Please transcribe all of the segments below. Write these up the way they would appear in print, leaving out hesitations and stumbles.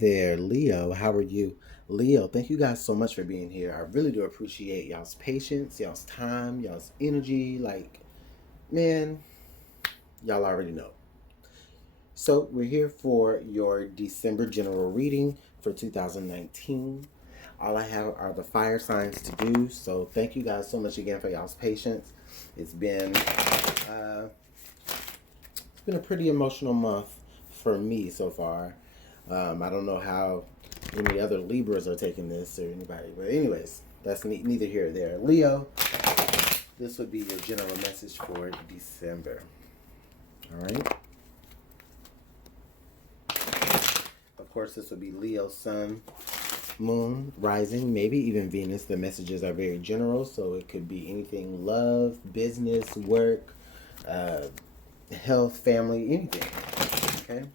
there, Leo. How are you? Leo, thank you guys so much for being here. I really do appreciate y'all's patience, y'all's time, y'all's energy. Like, man, y'all already know. So, we're here for your December general reading for 2019. All I have are the fire signs to do. So, thank you guys so much again for y'all's patience. It's been a pretty emotional month for me so far. I don't know how any other Libras are taking this or anybody, but anyways, that's neither here or there. Leo, this would be your general message for December. All right. Of course, this would be Leo, Sun, Moon, Rising, maybe even Venus. The messages are very general, so it could be anything: love, business, work, health, family, anything. Okay.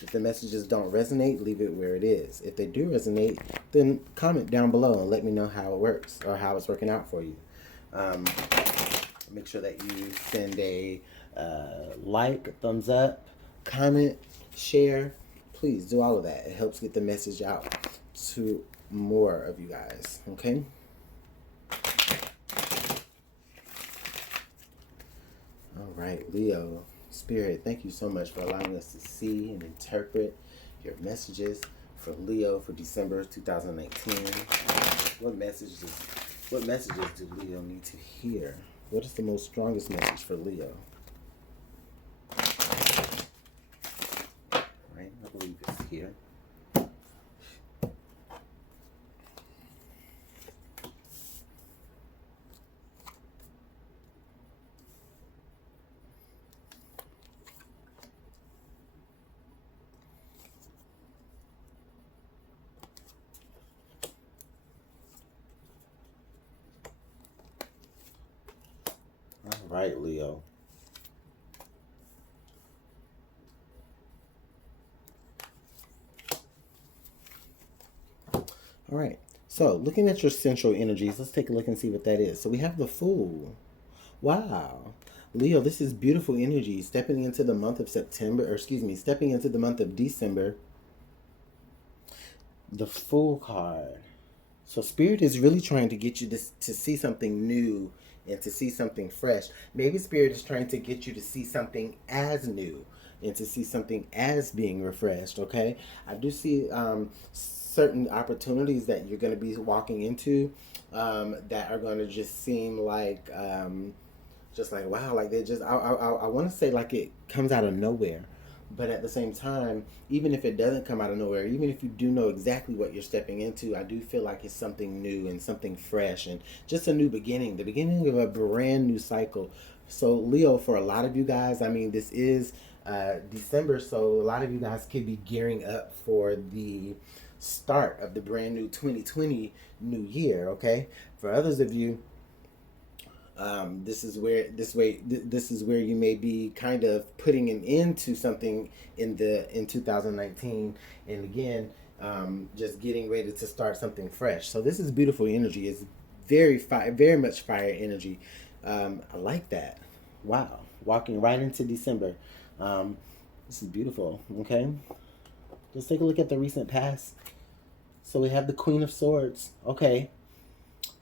If the messages don't resonate, leave it where it is. If they do resonate, then comment down below and let me know how it works or how it's working out for you. Make sure that you send a like, a thumbs up, comment, share. Please do all of that. It helps get the message out to more of you guys. Okay? All right, Leo. Spirit, thank you so much for allowing us to see and interpret your messages for Leo for December 2019. What messages do Leo need to hear? What is the most strongest message for Leo? All right, I believe it's here. All right, Leo. All right. So, looking at your central energies, let's take a look and see what that is. So, we have the Fool. Wow. Leo, this is beautiful energy. Stepping into the month of stepping into the month of December. The Fool card. So Spirit is really trying to get you to see something new and to see something fresh. Maybe Spirit is trying to get you to see something as new and to see something as being refreshed, okay? I do see certain opportunities that you're going to be walking into that are going to just seem like, just like, wow, like they just, I want to say like it comes out of nowhere. But at the same time, even if it doesn't come out of nowhere, even if you do know exactly what you're stepping into, I do feel like it's something new and something fresh and just a new beginning, the beginning of a brand new cycle. So, Leo, for a lot of you guys, I mean, this is December, so a lot of you guys could be gearing up for the start of the brand new 2020 new year, okay? For others of you, this is where you may be kind of putting an end to something in 2019, and again, just getting ready to start something fresh. So this is beautiful energy. It's very much fire energy. I like that. Wow, walking right into December. This is beautiful. Okay, let's take a look at the recent past. So we have the Queen of Swords. Okay,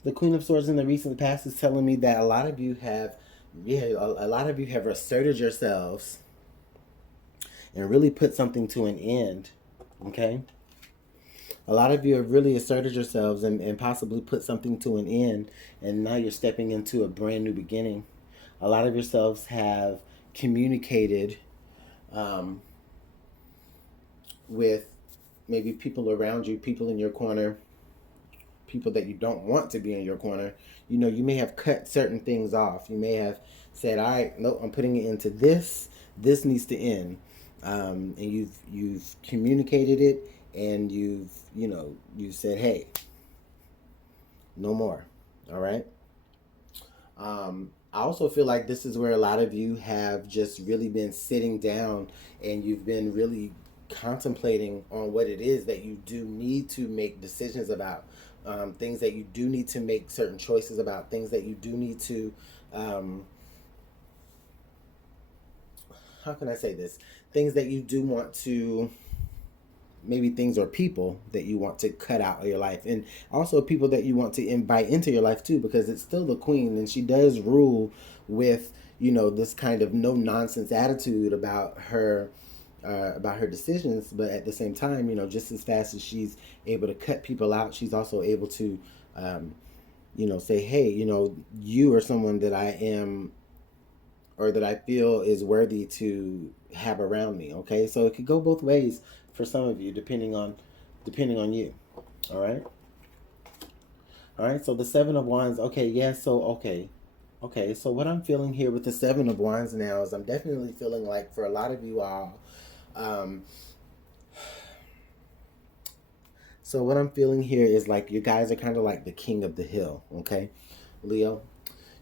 the Queen of Swords in the recent past is telling me that a lot of you have asserted yourselves and really put something to an end. Okay, a lot of you have really asserted yourselves and possibly put something to an end, and now you're stepping into a brand new beginning. A lot of yourselves have communicated with maybe people around you, people in your corner, people that you don't want to be in your corner. You know, you may have cut certain things off. You may have said, all right, no, I'm putting it into this. This needs to end. And you've communicated it, and you've said, hey, no more. All right. I also feel like this is where a lot of you have just really been sitting down and you've been really contemplating on what it is that you do need to make decisions about, things that you do need to make certain choices about, things that you do need to, how can I say this? Things that you do want to maybe things or people that you want to cut out of your life, and also people that you want to invite into your life too, because it's still the queen and she does rule with, you know, this kind of no nonsense attitude about her decisions. But at the same time, you know, just as fast as she's able to cut people out, she's also able to you know, say, hey, you know, you are someone that I am, or that I feel is worthy to have around me. Okay, so it could go both ways for some of you, depending on you. All right. All right. So the Seven of Wands. Okay. Yeah. So okay. Okay. So what I'm feeling here with the Seven of Wands now is I'm definitely feeling like for a lot of you all. Um, so what I'm feeling here is like you guys are kind of like the king of the hill. Okay, Leo.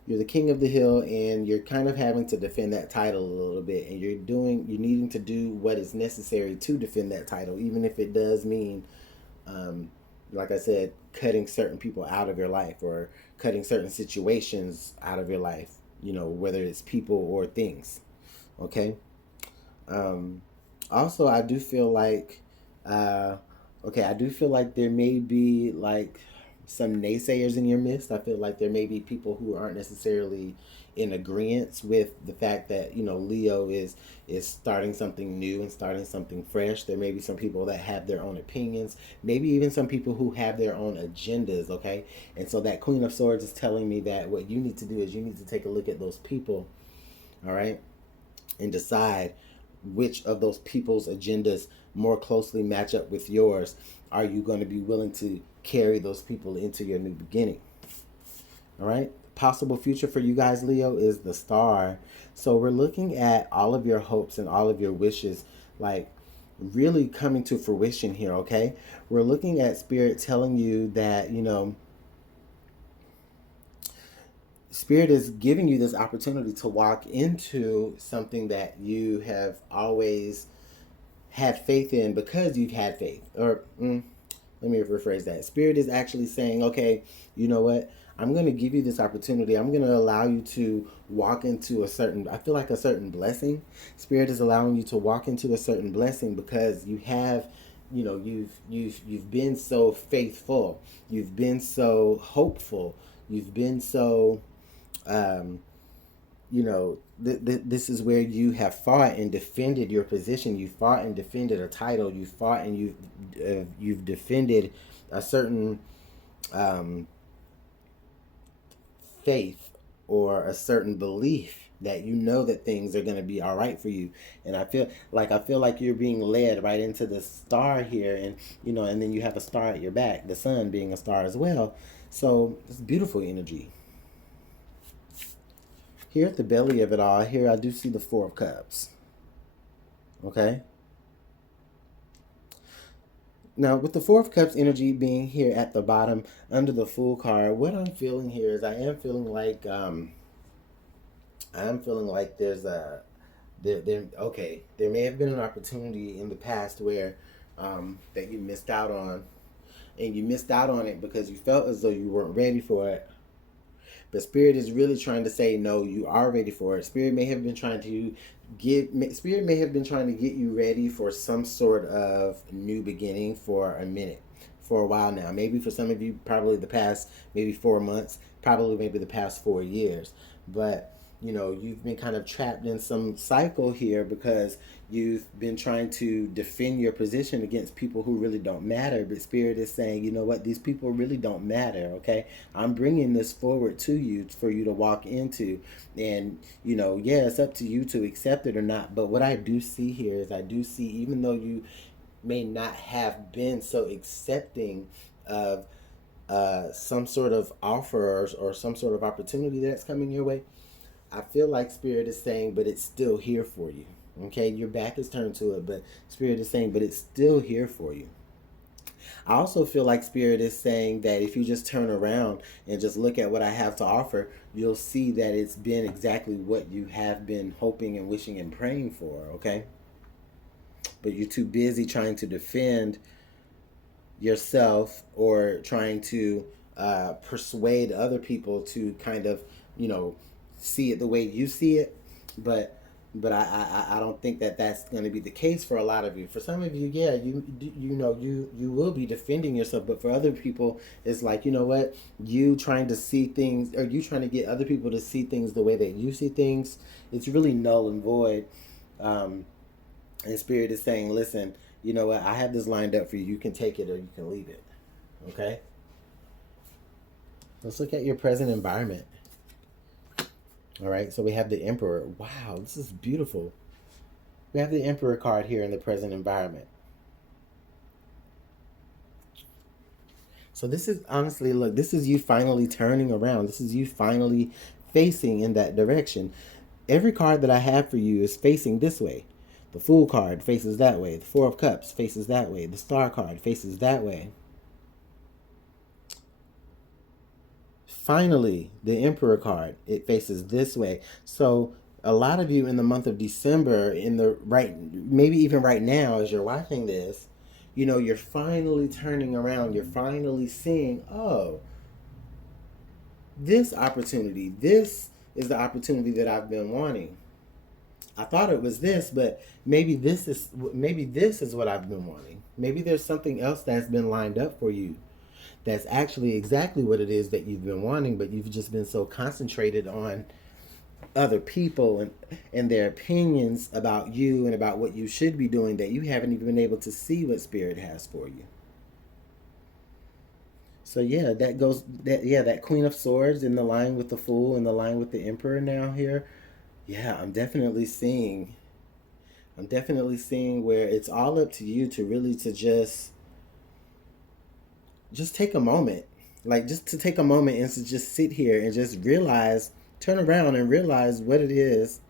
You're the king of the hill, and you're kind of having to defend that title a little bit, and you're needing to do what is necessary to defend that title, even if it does mean, um, like I said, cutting certain people out of your life, or cutting certain situations out of your life, you know, whether it's people or things. Okay. um, Also, I do feel like, uh, okay, I do feel like there may be like some naysayers in your midst. I feel like there may be people who aren't necessarily in agreement with the fact that, you know, Leo is starting something new and starting something fresh. There may be some people that have their own opinions, maybe even some people who have their own agendas. Okay, and so that Queen of Swords is telling me that what you need to do is you need to take a look at those people. All right, and decide which of those people's agendas more closely match up with yours. Are you going to be willing to carry those people into your new beginning? All right. Possible future for you guys, Leo, is the star. So we're looking at all of your hopes and all of your wishes, like really coming to fruition here. Okay. We're looking at Spirit telling you that, you know, Spirit is giving you this opportunity to walk into something that you have always had faith in because you've had faith. Or let me rephrase that. Spirit is actually saying, okay, you know what? I'm going to give you this opportunity. I'm going to allow you to walk into a certain, I feel like a certain blessing. Spirit is allowing you to walk into a certain blessing because you have, you know, you've been so faithful. You've been so hopeful. You've been so um, you know, this is where you have fought and defended your position. You fought and defended a title. You fought and you've defended a certain um, faith or a certain belief that you know that things are going to be all right for you. And I feel like you're being led right into the star here, and you know, and then you have a star at your back, the sun being a star as well. So it's beautiful energy. Here at the belly of it all, here I do see the Four of Cups. Okay? Now, with the Four of Cups energy being here at the bottom under the Fool card, what I'm feeling here is I am feeling like there's a there may have been an opportunity in the past where that you missed out on, and you missed out on it because you felt as though you weren't ready for it. But Spirit is really trying to say, no, you are ready for it. Spirit may have been trying to get you ready for some sort of new beginning for a minute, for a while now. Maybe for some of you, probably the past maybe 4 months, probably maybe the past 4 years. But you know, you've been kind of trapped in some cycle here because you've been trying to defend your position against people who really don't matter. But Spirit is saying, you know what, these people really don't matter. Okay, I'm bringing this forward to you for you to walk into, and you know, yeah, it's up to you to accept it or not. But what I do see here is I do see, even though you may not have been so accepting of some sort of offer, or some sort of opportunity that's coming your way, I feel like Spirit is saying, but it's still here for you. Okay, your back is turned to it, but Spirit is saying, but it's still here for you. I also feel like Spirit is saying that if you just turn around and just look at what I have to offer, you'll see that it's been exactly what you have been hoping and wishing and praying for. Okay, but you're too busy trying to defend yourself, or trying to persuade other people to kind of, you know, see it the way you see it. But But I don't think that that's going to be the case for a lot of you. For some of you, yeah, you will be defending yourself. But for other people, it's like, you know what, you trying to see things, or you trying to get other people to see things the way that you see things. It's really null and void. Um, and Spirit is saying, listen, you know what, I have this lined up for you. You can take it or you can leave it. Okay. Let's look at your present environment. All right. So we have the Emperor. Wow, this is beautiful. We have the Emperor card here in the present environment. So this is honestly, look, this is you finally turning around. This is you finally facing in that direction. Every card that I have for you is facing this way. The Fool card faces that way. The Four of Cups faces that way. The Star card faces that way. Finally, the Emperor card, it faces this way. So a lot of you in the month of December, in the right, maybe even right now as you're watching this, you know, you're finally turning around. You're finally seeing, oh, this opportunity, this is the opportunity that I've been wanting. I thought it was this, but maybe this is what I've been wanting. Maybe there's something else that's been lined up for you that's actually exactly what it is that you've been wanting, but you've just been so concentrated on other people and their opinions about you and about what you should be doing that you haven't even been able to see what Spirit has for you. So yeah, that Queen of Swords in the line with the Fool and the line with the Emperor now here. Yeah, I'm definitely seeing where it's all up to you to really to just take a moment. Like just to take a moment and to just sit here and just realize, turn around and realize what it is.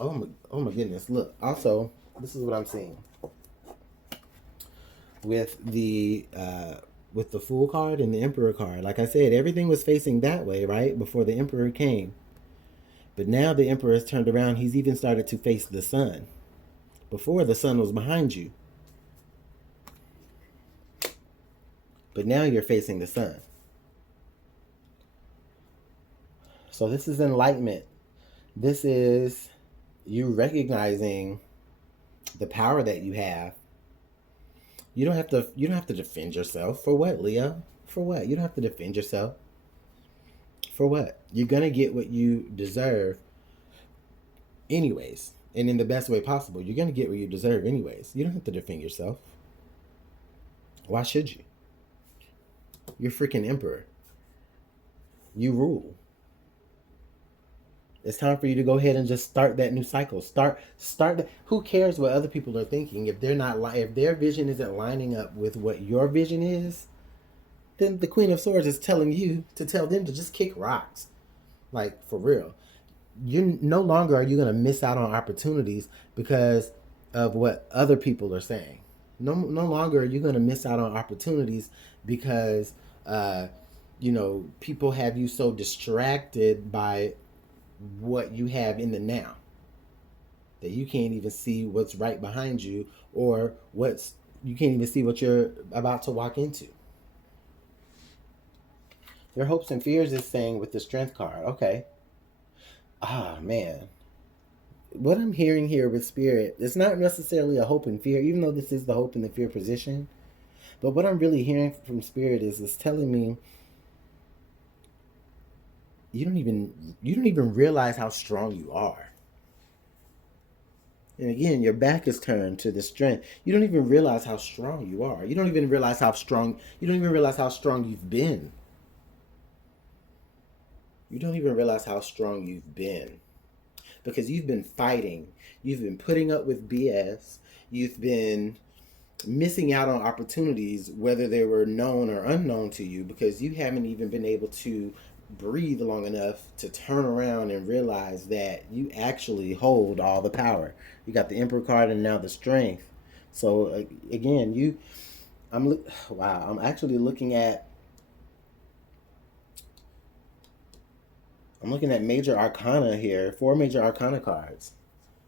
Oh my goodness. Look, also, this is what I'm seeing. With the Fool card and the Emperor card. Like I said, everything was facing that way, right? Before the Emperor came. But now the Emperor has turned around. He's even started to face the sun. Before, the sun was behind you. But now you're facing the sun. So this is enlightenment. This is you recognizing the power that you have. You don't have to defend yourself. For what, Leo? For what? You don't have to defend yourself. For what? You're going to get what you deserve anyways. And in the best way possible. You're going to get what you deserve anyways. You don't have to defend yourself. Why should you? You're freaking Emperor. You rule. It's time for you to go ahead and just start that new cycle. Start that. Who cares what other people are thinking if if their vision isn't lining up with what your vision is? Then the Queen of Swords is telling you to tell them to just kick rocks. Like for real. You no longer are you going to miss out on opportunities because of what other people are saying. No longer are you going to miss out on opportunities because people have you so distracted by what you have in the now that you can't even see what's right behind you or you can't even see what you're about to walk into. Your hopes and fears is saying with the Strength card. Okay. Man. What I'm hearing here with Spirit, it's not necessarily a hope and fear, even though this is the hope and the fear position. But what I'm really hearing from Spirit is it's telling me you don't even realize how strong you are. And again, your back is turned to the strength. You don't even realize how strong you are. You don't even realize how strong you've been. You don't even realize how strong you've been. Because you've been fighting. You've been putting up with BS. You've been missing out on opportunities, whether they were known or unknown to you, because you haven't even been able to breathe long enough to turn around and realize that you actually hold all the power. You got the Emperor card and now the Strength. So again, I'm actually looking at major arcana here, 4 major arcana cards.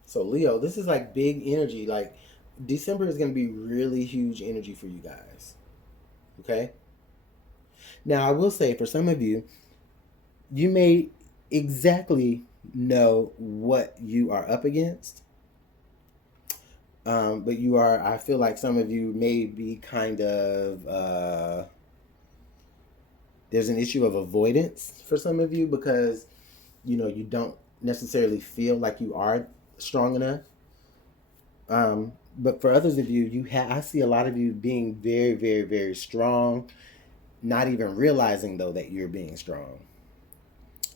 So Leo, this is like big energy. Like December is going to be really huge energy for you guys. Okay? Now, I will say for some of you, you may exactly know what you are up against. But you are, I feel like some of you may be kind of, there's an issue of avoidance for some of you because, you don't necessarily feel like you are strong enough. But for others of you, I see a lot of you being very, very, very strong, not even realizing though that you're being strong.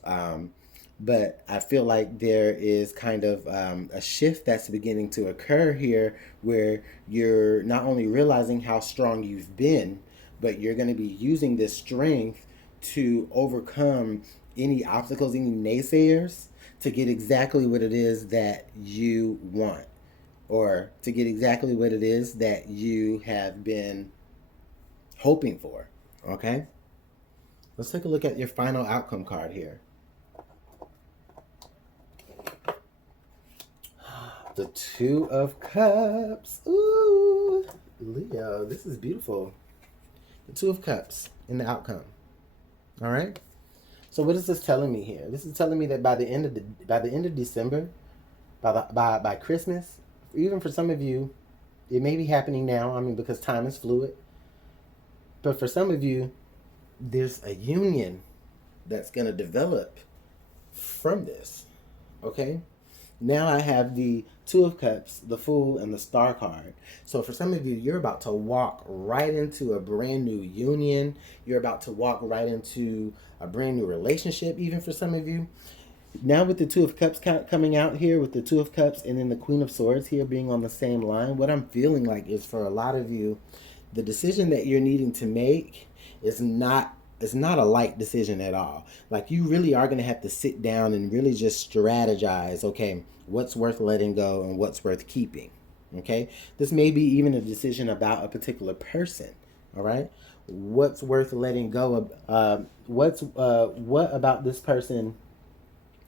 Um, but I feel like there is kind of a shift that's beginning to occur here where you're not only realizing how strong you've been, but you're going to be using this strength to overcome any obstacles, any naysayers, to get exactly what it is that you want, or to get exactly what it is that you have been hoping for. Okay? Let's take a look at your final outcome card here. The Two of Cups. Ooh, Leo, this is beautiful. The Two of Cups in the outcome. All right. So what is this telling me here? This is telling me that by the end of December, by Christmas, even for some of you, it may be happening now. I mean, because time is fluid. But for some of you, there's a union that's going to develop from this. Okay. Now I have the Two of Cups, the Fool, and the Star card. So for some of you, you're about to walk right into a brand new union. You're about to walk right into a brand new relationship, even for some of you. Now with the Two of Cups coming out here, with the Two of Cups and then the Queen of Swords here being on the same line, what I'm feeling like is for a lot of you, the decision that you're needing to make is not it's not a light decision at all. Like, you really are going to have to sit down and really just strategize, okay, what's worth letting go and what's worth keeping. Okay? This may be even a decision about a particular person. All right? What's worth letting go of? What about this person,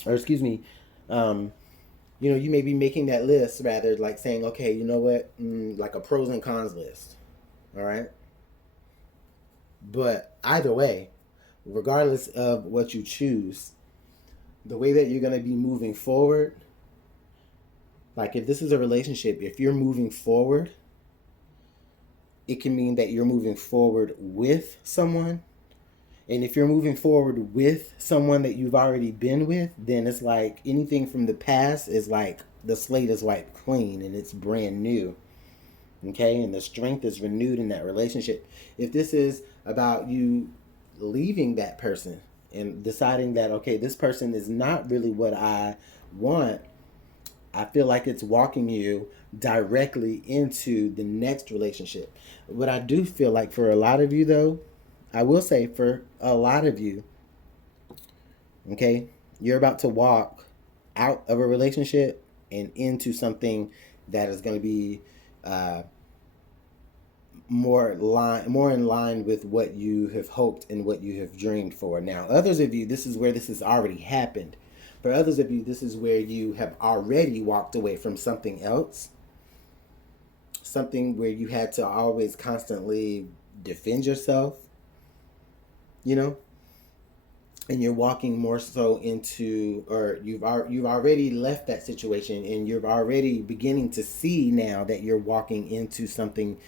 or excuse me, you may be making that list, rather, like saying, okay, you know what, like a pros and cons list. All right? But either way, regardless of what you choose, the way that you're going to be moving forward, like if this is a relationship, if you're moving forward, it can mean that you're moving forward with someone. And if you're moving forward with someone that you've already been with, then it's like anything from the past is like the slate is wiped clean and it's brand new. Okay? And the strength is renewed in that relationship. If this is about you leaving that person and deciding that, okay, this person is not really what I want, I feel like it's walking you directly into the next relationship. What I do feel like for a lot of you, though, I will say for a lot of you, okay, you're about to walk out of a relationship and into something that is going to be more in line with what you have hoped and what you have dreamed for. Now, others of you, this is where this has already happened. For others of you, this is where you have already walked away from something else, something where you had to always constantly defend yourself, you know, and you're walking more so into, or you've already left that situation, and you're already beginning to see now that you're walking into something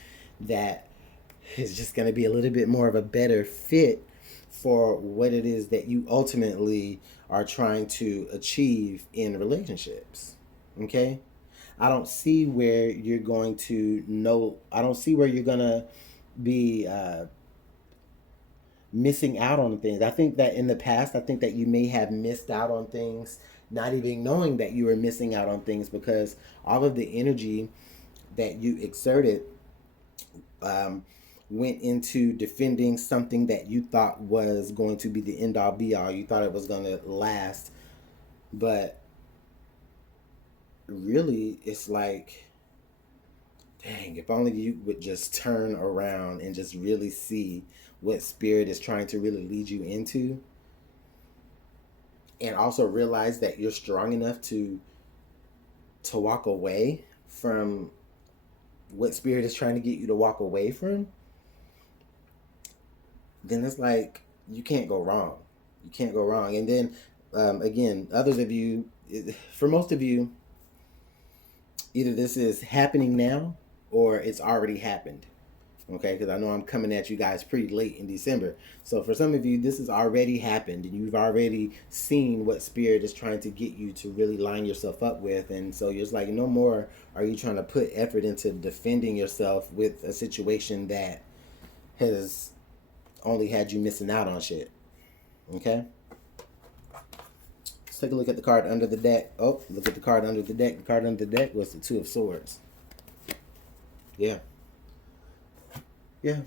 that is just going to be a little bit more of a better fit for what it is that you ultimately are trying to achieve in relationships. Okay? I don't see where you're going to know, I don't see where you're going to be missing out on things. I think that in the past, I think that you may have missed out on things, not even knowing that you were missing out on things, because all of the energy that you exerted went into defending something that you thought was going to be the end all be all. You thought it was going to last. But really, it's like, dang, if only you would just turn around and just really see what spirit is trying to really lead you into. And also realize that you're strong enough to walk away from what spirit is trying to get you to walk away from. Then it's like, you can't go wrong. You can't go wrong. And then Again, others of you, for most of you, either this is happening now or it's already happened. Okay, because I know I'm coming at you guys pretty late in December. So for some of you, this has already happened and you've already seen what Spirit is trying to get you to really line yourself up with. And so you're just like, no more are you trying to put effort into defending yourself with a situation that has only had you missing out on shit. Okay? Let's take a look at the card under the deck. Oh, look at the card under the deck. The card under the deck was the Two of Swords. Yeah. Yeah.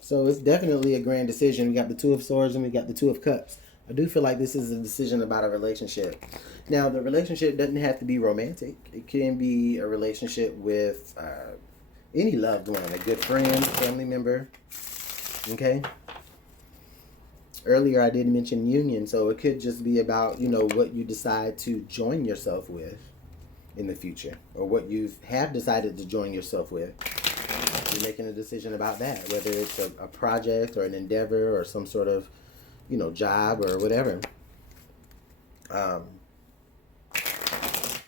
So it's definitely a grand decision. We got the Two of Swords and we got the Two of Cups. I do feel like this is a decision about a relationship. Now, the relationship doesn't have to be romantic. It can be a relationship with any loved one, a good friend, family member. Okay? Earlier, I did mention union, so it could just be about, you know, what you decide to join yourself with in the future, or what you have decided to join yourself with. You're making a decision about that, whether it's a project or an endeavor or some sort of, you know, job or whatever.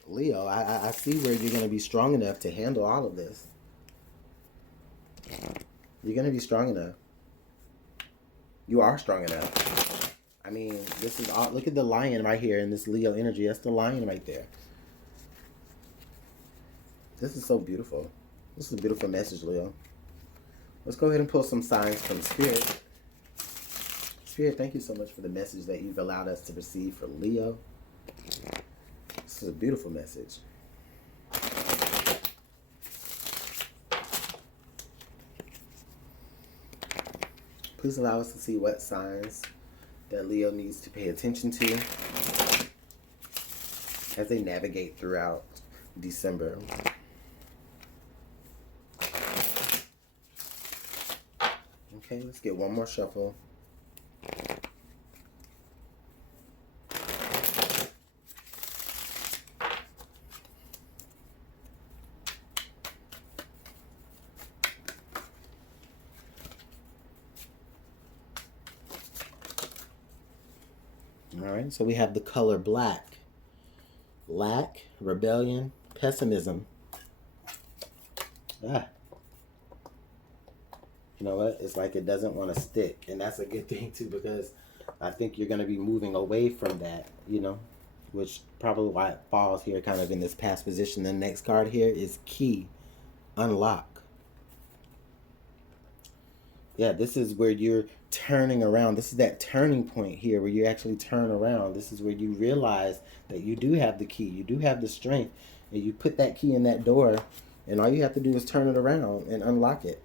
Leo, I see where you're going to be strong enough to handle all of this. You're going to be strong enough. You are strong enough. I mean, this is all, look at the lion right here in this Leo energy. That's the lion right there. This is so beautiful. This is a beautiful message, Leo. Let's go ahead and pull some signs from Spirit. Spirit, thank you so much for the message that you've allowed us to receive for Leo. This is a beautiful message. Please allow us to see what signs that Leo needs to pay attention to as they navigate throughout December. Okay, let's get one more shuffle. All right, so we have the color black. Lack, rebellion, pessimism. You know what? It's like it doesn't want to stick. And that's a good thing, too, because I think you're going to be moving away from that, you know, which probably why it falls here kind of in this past position. The next card here is key, unlock. Yeah, this is where you're turning around. This is that turning point here where you actually turn around. This is where you realize that you do have the key. You do have the strength. And you put that key in that door, and all you have to do is turn it around and unlock it.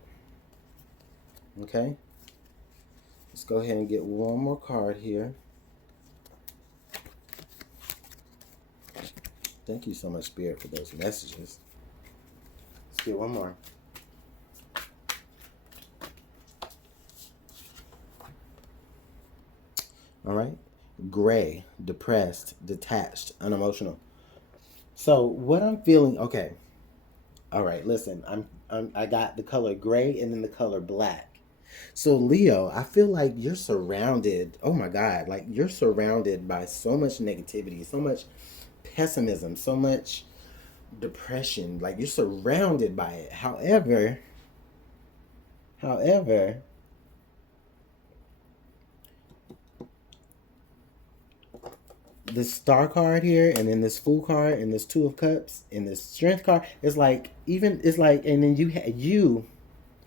Okay? Let's go ahead and get one more card here. Thank you so much, Spirit, for those messages. Let's get one more. All right. Gray, depressed, detached, unemotional. So what I'm feeling, okay. All right, listen, I got the color gray and then the color black. So Leo, I feel like you're surrounded, oh my God, like you're surrounded by so much negativity, so much pessimism, so much depression. Like you're surrounded by it. However, this star card here and then this fool card and this two of cups and this strength card is like, even it's like, and then you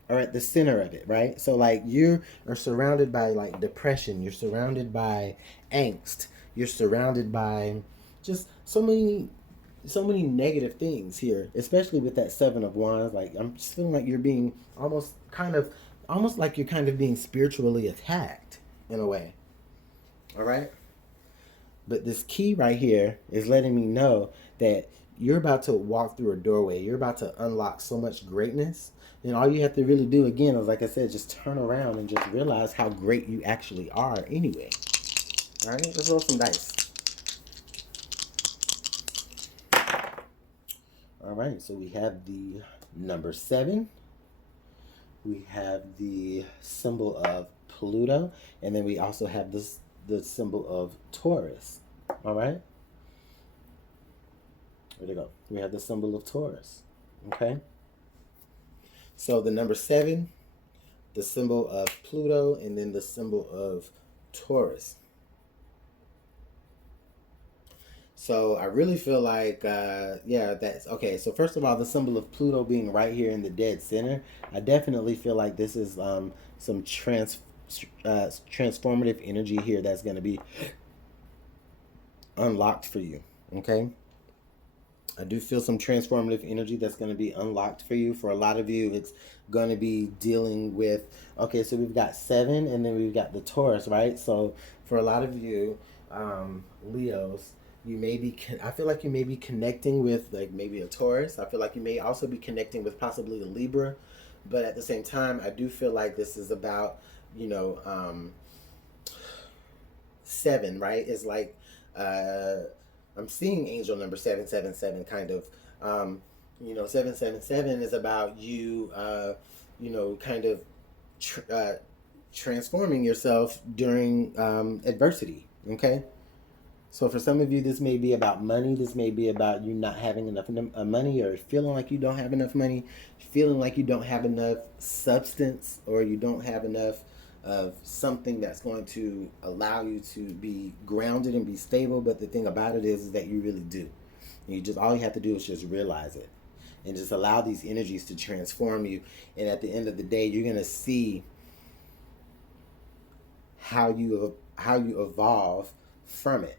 are at the center of it, right? So like you are surrounded by like depression, you're surrounded by angst, you're surrounded by just so many negative things here, especially with that Seven of Wands. Like I'm just feeling like you're being almost like you're kind of being spiritually attacked in a way. All right. But this key right here is letting me know that you're about to walk through a doorway. You're about to unlock so much greatness. And all you have to really do, again, is like I said, just turn around and just realize how great you actually are anyway. All right, let's roll some dice. All right, so we have the number 7. We have the symbol of Pluto. And then we also have this the symbol of Taurus. All right. Where'd it go? We have the symbol of Taurus. Okay. So the number 7, the symbol of Pluto, and then the symbol of Taurus. So I really feel like, yeah, that's okay. So first of all, the symbol of Pluto being right here in the dead center, I definitely feel like this is some transformative energy here that's going to be unlocked for you. Okay. I do feel some transformative energy that's going to be unlocked for you. For a lot of you, it's going to be dealing with, okay, so we've got 7 and then we've got the Taurus, right? So for a lot of you, Leos, you may be, I feel like you may be connecting with like maybe a Taurus. I feel like you may also be connecting with possibly a Libra. But at the same time, I do feel like this is about, you know, 7, right? It's like, I'm seeing angel number 777 kind of. 777 is about you, kind of transforming yourself during adversity. Okay. So for some of you, this may be about money. This may be about you not having enough money, or feeling like you don't have enough money, feeling like you don't have enough substance, or you don't have enough of something that's going to allow you to be grounded and be stable. But the thing about it is that you really do. All you have to do is just realize it, and just allow these energies to transform you. And at the end of the day, you're gonna see how you evolve from it.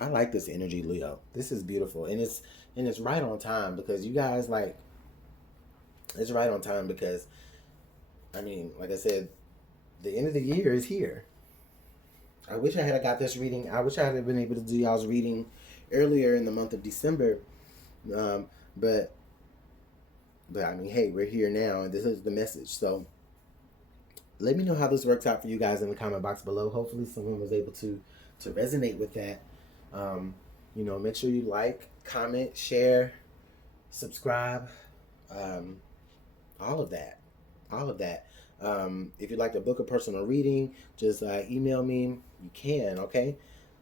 I like this energy, Leo. This is beautiful, and it's right on time, because you guys, like, it's right on time because, I mean, like I said, the end of the year is here. I wish I had got this reading. I wish I had been able to do y'all's reading earlier in the month of December, but I mean, hey, we're here now, and this is the message. So let me know how this works out for you guys in the comment box below. Hopefully, someone was able to resonate with that. Make sure you like, comment, share, subscribe, all of that. If you'd like to book a personal reading, just email me. You can, okay?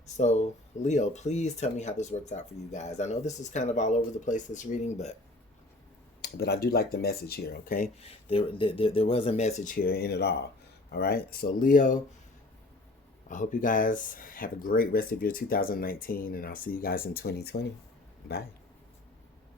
So, Leo, please tell me how this works out for you guys. I know this is kind of all over the place, this reading, but I do like the message here, okay? There was a message here in it all right? So, Leo, I hope you guys have a great rest of your 2019, and I'll see you guys in 2020. Bye.